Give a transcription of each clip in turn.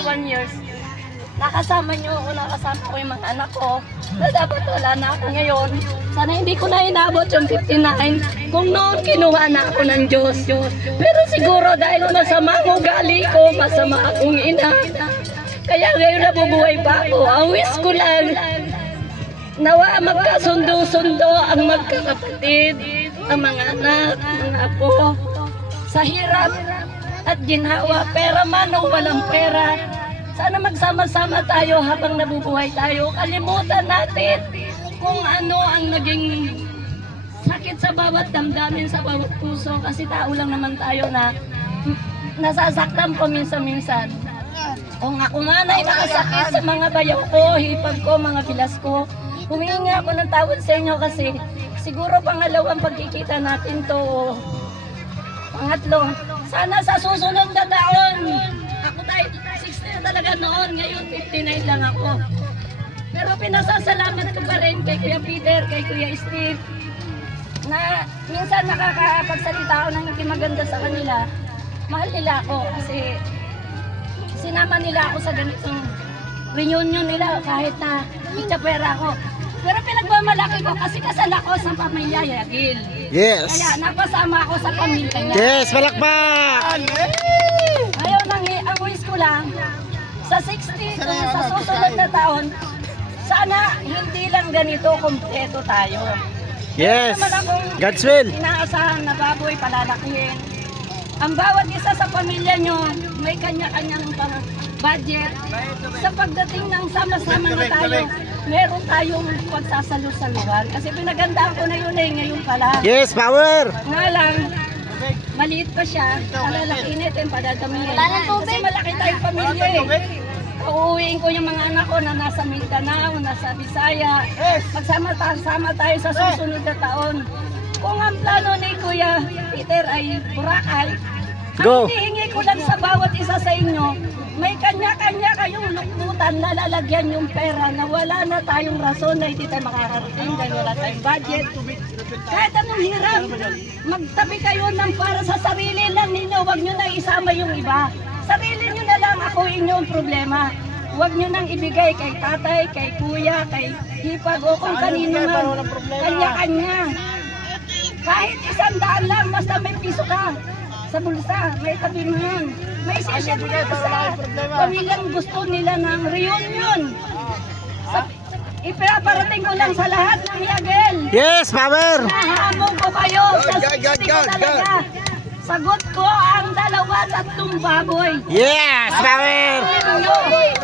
21 years, nakasama niyo ako, nakasama ko yung mga anak ko, na dapat wala na ako ngayon. Sana hindi ko na inabot yung 59 kung noon kinuha na ako ng Diyos. Pero siguro dahil masama ang ugali ko, masama akong ina, kaya ngayon nabubuhay pa ako. Ang wish ko lang, nawa magkasundo-sundo ang magkakapatid, ang mga anak, mga apo, sa hirap at ginhawa, pera man o walang pera. Sana magsama-sama tayo habang nabubuhay tayo. Kalimutan natin kung ano ang naging sakit sa bawat damdamin, sa bawat puso. Kasi tao lang naman tayo na nasasaktan paminsan-minsan. Kung ako nga na nakasakit sa mga bayaw ko, hipag ko, mga bilas ko, humingi ako ng tawad sa inyo kasi siguro pangalawang pagkikita natin to. Pangatlo, sana sa susunod na taon, ako tayo, 60 na talaga noon, ngayon 59 lang ako. Pero pinasasalamat ko pa rin kay Kuya Peter, kay Kuya Steve, na minsan nakakapagsalita ako ng hindi maganda sa kanila. Mahal nila ako kasi sinama nila ako sa ganitong reunion nila kahit na itapera ako. Pero pinagmamalaki ko kasi kasal ako sa pamilya Yagil. Yes. Kaya napasama ako sa pamilya niya. Yes, palakpak! Ayaw nang ang wish ko lang, sa 60, sa susunod na taon, sana hindi lang ganito kompleto tayo. Yes, God's will. Inaasahan na baboy palalakihin. Ang bawat isa sa pamilya nyo, may kanya-kanyang budget. Sa pagdating ng sama-sama na tayo, meron tayong pagsasalo-saluhan. Kasi pinagandaan ko na yun ngayon pala. Yes, power! Nga lang, maliit pa siya, palalakihin natin, padadamihin. Kasi malaki tayong pamilya eh. Uuwiin ko yung mga anak ko na nasa Mindanao, nasa Bisaya. Magsama-sama tayo sa susunod na taon. Kung ang plano ni Kuya Peter ay Boracay, ang hinihingi ko lang sa bawat isa sa inyo, may kanya-kanya kayong lukbutan na lalagyan yung pera na wala na tayong rason na hindi tayo makakarating dahil wala tayong budget. Kahit anong hirap, magtabi kayo ng para sa sarili lang ninyo, huwag nyo na isama yung iba. Sarili nyo na lang, ako inyong problema. Huwag nyo nang ibigay kay tatay, kay kuya, kay hipag o kung kanino man. Kanya-kanya. Kahit 100 lang, basta may piso ka sa bulsa, may tabi mo yan. May session mo sa pamilyang gusto nila ng reunion. Ipaparating ko lang sa lahat ng Yagel. Yes, power! Nahamon ko kayo sa 60 ko talaga. Sagot ko ang 2-3 baboy. Yes, power!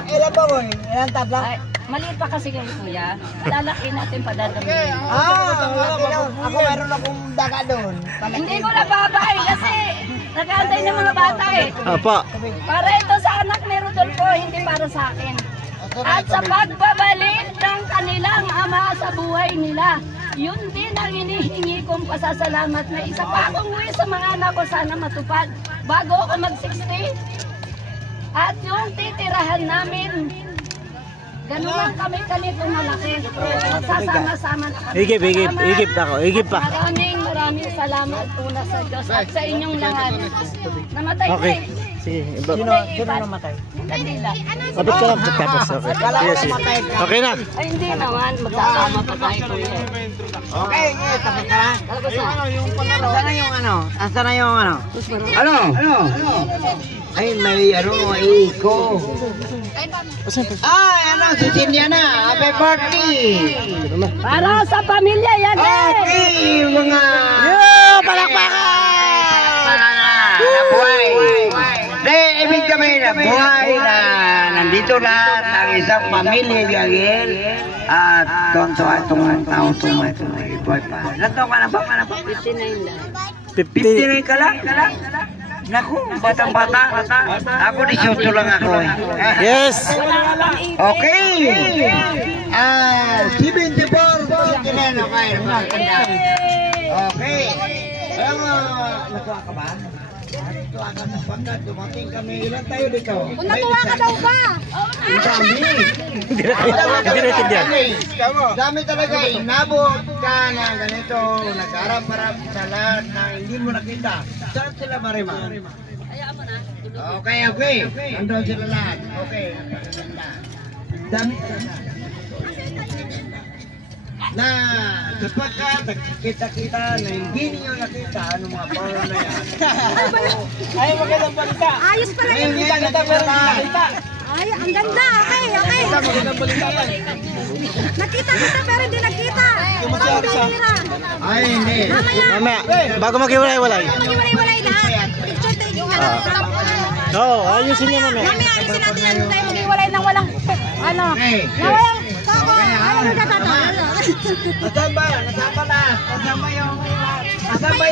Ilan baboy? Ilan tabla? Maliit pa kasi kayo kuya, lalaki natin padadamihin. Ako meron akong daga doon. Hindi ko nababay kasi nag-aantay ng mga bata eh. Opo. Para ito sa anak ni Rodolfo, hindi para sa akin. At sa pagbabalik ng kanilang ama sa buhay nila, yun din ang hinihingi kong pasasalamat na isa pa akong wish sa mga anak ko sana matupad bago ako mag-60. At yung titirahan namin, ganun lang kami kanitong malaki. Magsasama-sama na kami. Igip ako, igip pa. Maraming salamat una sa Diyos at sa inyong lahat. Namatay Okay. na eh. Sige, Sino namatay? Kandila. abot ka lang tapos. Yes, okay na. Ay hindi naman, magsasama pa tayo kuya. Okay, tapos ka na. Sana yung ano? Asa na yung ano? Ano? Ay, may ano, iko. Ano, si Cindiana, happy birthday! Para sa pamilya yan eh! Okay, mga... Palakpakan! Na buhay! De, ibig sabihin na buhay na nandito lahat ang isang pamilya Yagel at tuwan-tuwa itong tao buhay pa. Ilan taon ka na ba? 59 lang. 59 ka lang? Naku, batang-bata. Ako 18 lang ako. Yes! Okay! 74 kontinent. Okay. Natuwa ka ba? Natuwa ka sa pagkat dumating kami. Ilan tayo dito? Natuwa ka daw ba? Ang dami. Dami talaga. Inabot ka na ganito. Nagharap-harap sa lahat na hindi mo nakita. Saan sila marima? Okay, okay. Nandun sila lahat. Okay. Dami. Na sapagkat nakikita-kita na hindi ninyo nakita anong mga paro na yan. Ay, magandang balita. Ayos pala Ngayon yun. yan, Kita pero hindi nakita. Ay, ang ganda. Okay, okay. Magandang balita yan. Nakita kita pero hindi nakita. Kumasyari siya. Ay, hindi. Mamaya, bago maghiwalay-walay. Mag-iwalay-walay lahat. Picture taking na lang. Oo, ayusin niya mamaya. Mamaya alisin natin yan tayo mag-iwalay ng walang, ano, Okay. na walang, ano, nagtatatawa. Nasaan ba? Nasaan ba lahat? Nasaan ba yung... Nasaan ba